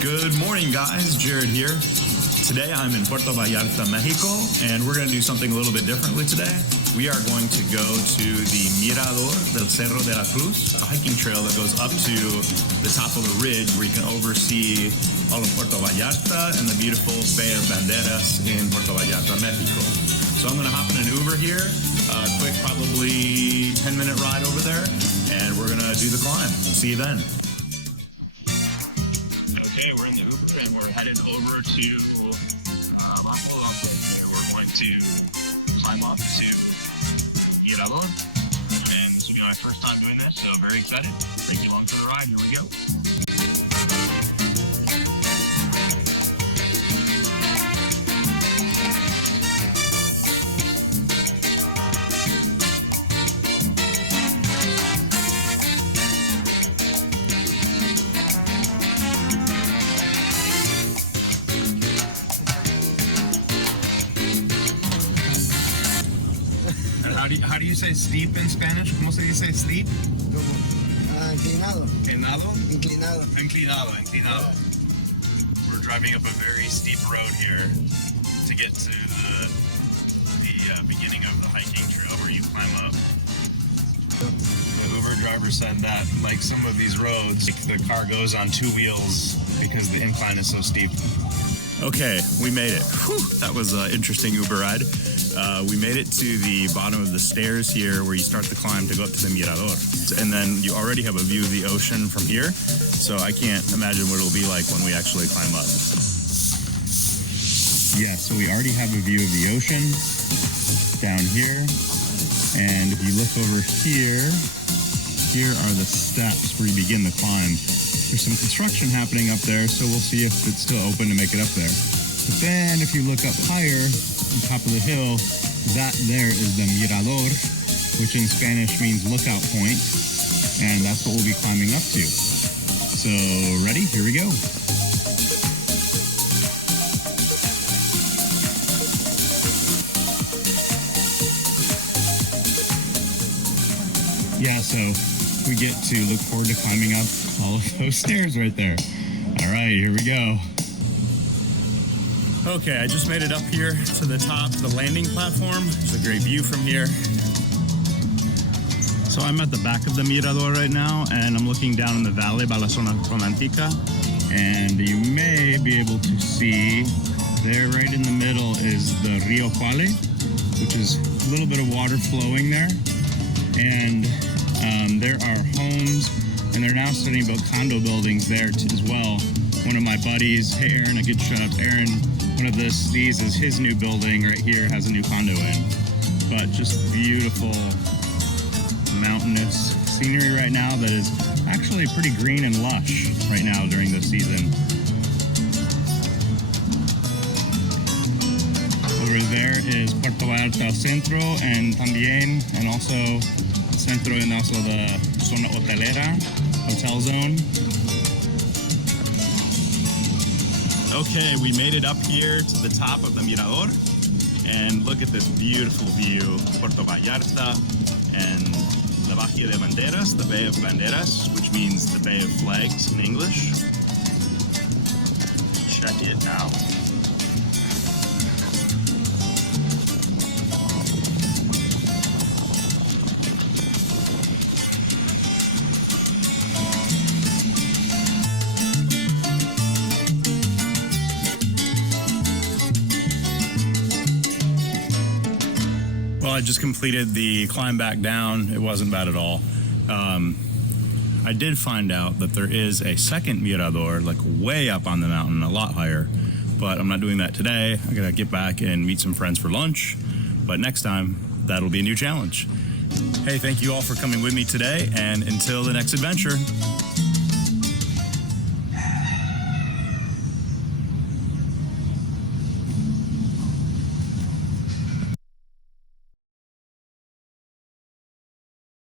Good morning, guys. Jared here. Today I'm in Puerto Vallarta, Mexico, and we're going to do something a little bit differently today. We are going to go to the Mirador del Cerro de la Cruz, a hiking trail that goes up to the top of a ridge where you can oversee all of Puerto Vallarta and the beautiful Bay of Banderas in Puerto Vallarta, Mexico. So I'm going to hop in an Uber here, quick probably 10-minute ride over there, and we're going to do the climb. We'll see you then. Okay, we're in the Uber and we're headed over to we're going to climb up to Mirador, and this will be my first time doing this, so very excited. Take you along for the ride. Here we go. How do you say steep in Spanish? ¿Cómo se dice steep? Inclinado. Inclinado? Inclinado. Inclinado. We're driving up a very steep road here to get to the beginning of the hiking trail where you climb up. The Uber driver said that, like some of these roads, the car goes on two wheels because the incline is so steep. Okay, we made it. Whew, that was an interesting Uber ride. We made it to the bottom of the stairs here where you start the climb to go up to the Mirador. And then you already have a view of the ocean from here. So I can't imagine what it'll be like when we actually climb up. Yeah, so we already have a view of the ocean down here. And if you look over here, here are the steps where you begin the climb. There's some construction happening up there, so we'll see if it's still open to make it up there. But then if you look up higher, on top of the hill, that there is the Mirador, which in Spanish means lookout point, and that's what we'll be climbing up to. So, ready? Here we go. Yeah, so we get to look forward to climbing up all of those stairs right there. All right, here we go. Okay, I just made it up here to the top, the landing platform. There's a great view from here. So I'm at the back of the Mirador right now, and I'm looking down in the valley by la zona romantica. And you may be able to see there right in the middle is the Rio Quale, which is a little bit of water flowing there. And there are homes, and they're now starting to build condo buildings there as well. One of my buddies, hey Aaron, a good shout out to Aaron. One of these is his new building right here, has a new condo in. But just beautiful mountainous scenery right now that is actually pretty green and lush right now during this season. Over there is Puerto Vallarta Centro and también, and also Centro and also the zona hotelera, hotel zone. Okay, we made it up here to the top of the Mirador, and look at this beautiful view of Puerto Vallarta and La Bahía de Banderas, the Bay of Banderas, which means the Bay of Flags in English. Check it out. Well, I just completed the climb back down. It wasn't bad at all. I did find out that there is a second Mirador, like way up on the mountain, a lot higher, but I'm not doing that today. I gotta get back and meet some friends for lunch, but next time, that'll be a new challenge. Hey, thank you all for coming with me today, and until the next adventure,